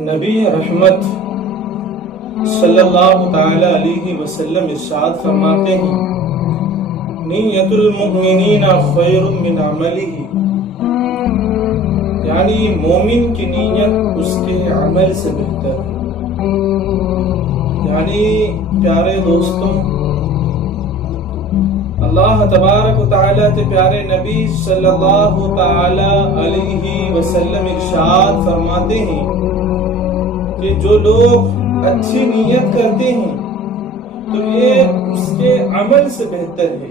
نبی رحمت صلی اللہ تعالی علیہ وسلم ارشاد فرماتے ہیں، نیت المؤمنین خیر من عملہ، یعنی مومن کی نیت اس کے عمل سے بہتر ہے۔ یعنی پیارے دوستوں، اللہ تبارک و تعالیٰ کے پیارے نبی صلی اللہ تعالی علیہ وسلم ارشاد فرماتے ہیں کہ جو لوگ اچھی نیت کرتے ہیں تو یہ اس کے عمل سے بہتر ہے،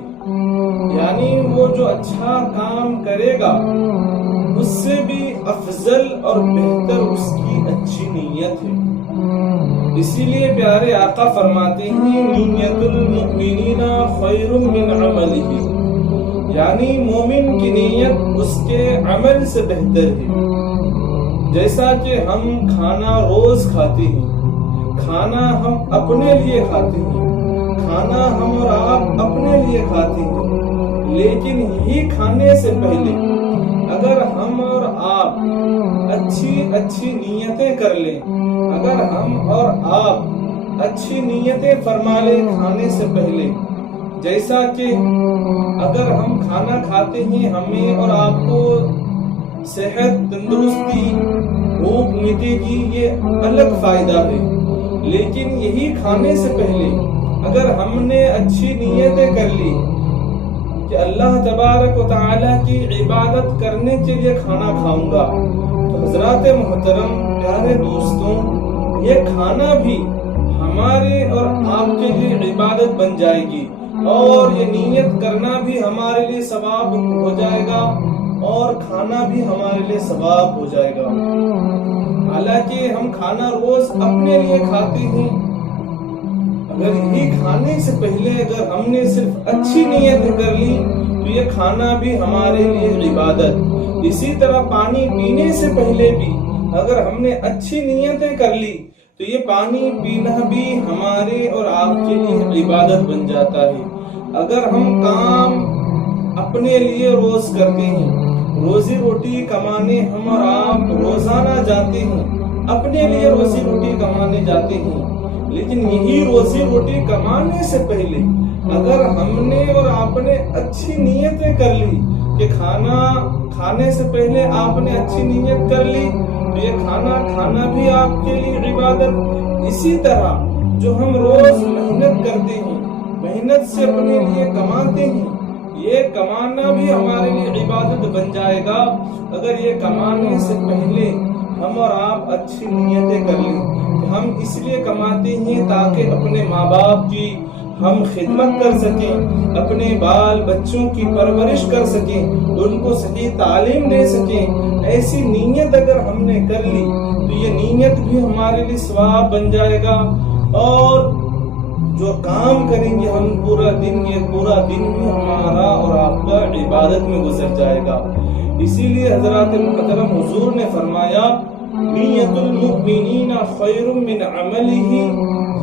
یعنی وہ جو اچھا کام کرے گا اس سے بھی افضل اور بہتر اس کی اچھی نیت ہے۔ اسی لیے پیارے آقا فرماتے ہیں، نیت المؤمنین خیر من عملہ، یعنی مومن کی نیت اس کے عمل سے بہتر ہے۔ جیسا کہ ہم کھانا روز کھاتے ہیں، کھانا ہم اپنے لیے کھاتے ہیں، کھانا ہم اور آپ اپنے لیے کھاتے ہیں، لیکن یہی کھانے سے پہلے اگر ہم اور آپ اچھی نیتیں کر لیں، اگر ہم اور آپ اچھی نیتیں فرما لیں کھانے سے پہلے، جیسا کہ اگر ہم کھانا کھاتے ہیں ہمیں اور آپ کو صحت، تندرستی، بھوک مٹے گی، یہ الگ فائدہ ہے، لیکن یہی کھانے سے پہلے اگر ہم نے اچھی نیتیں کر لی کہ اللہ تبارک و تعالیٰ کی عبادت کرنے کے لیے کھانا کھاؤں گا، تو حضرات محترم پیارے دوستوں، یہ کھانا بھی ہمارے اور آپ کے لیے عبادت بن جائے گی، اور یہ نیت کرنا بھی ہمارے لیے ثواب ہو جائے گا، اور کھانا بھی ہمارے لیے ثواب ہو جائے گا۔ حالانکہ ہم کھانا روز اپنے لیے کھاتے ہیں، اگر یہ کھانے سے پہلے اگر ہم نے صرف اچھی نیت کر لی تو یہ کھانا بھی ہمارے لیے عبادت۔ اسی طرح پانی پینے سے پہلے بھی اگر ہم نے اچھی نیتیں کر لی تو یہ پانی پینا بھی ہمارے اور آپ کے لیے عبادت بن جاتا ہے۔ اگر ہم کام اپنے لیے روز کرتے ہیں، روزی روٹی کمانے ہم اور آپ روزانہ جاتے ہیں، اپنے لیے روزی روٹی کمانے جاتے ہیں، لیکن یہی روزی روٹی کمانے سے پہلے اگر ہم نے اور آپ نے اچھی نیتیں کر لی کہ کھانا کھانے سے پہلے آپ نے اچھی نیت کر لی تو یہ کھانا کھانا بھی آپ کے لیے عبادت۔ اسی طرح جو ہم روز محنت کرتے ہیں، محنت سے اپنے لیے کماتے ہیں، یہ کمانا بھی ہمارے لیے عبادت بن جائے گا، اگر یہ کمانے سے پہلے ہم اور آپ اچھی نیتیں کر لیں کہ ہم اس لیے کماتے ہیں تاکہ اپنے ماں باپ کی ہم خدمت کر سکیں، اپنے بال بچوں کی پرورش کر سکیں، ان کو صحیح تعلیم دے سکیں، ایسی نیت اگر ہم نے کر لی تو یہ نیت بھی ہمارے لیے ثواب بن جائے گا، اور جو کام کریں گے ہم پورا دن، یہ پورا دن بھی ہمارا اور آپ کا عبادت میں گزر جائے گا۔ اسی لیے حضرات محترم حضور نے فرمایا، نیت المؤمنین خیر من عملہ،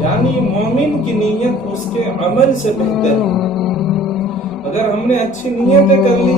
یعنی مومن کی نیت اس کے عمل سے بہتر ہے۔ اگر ہم نے اچھی نیتیں کر لی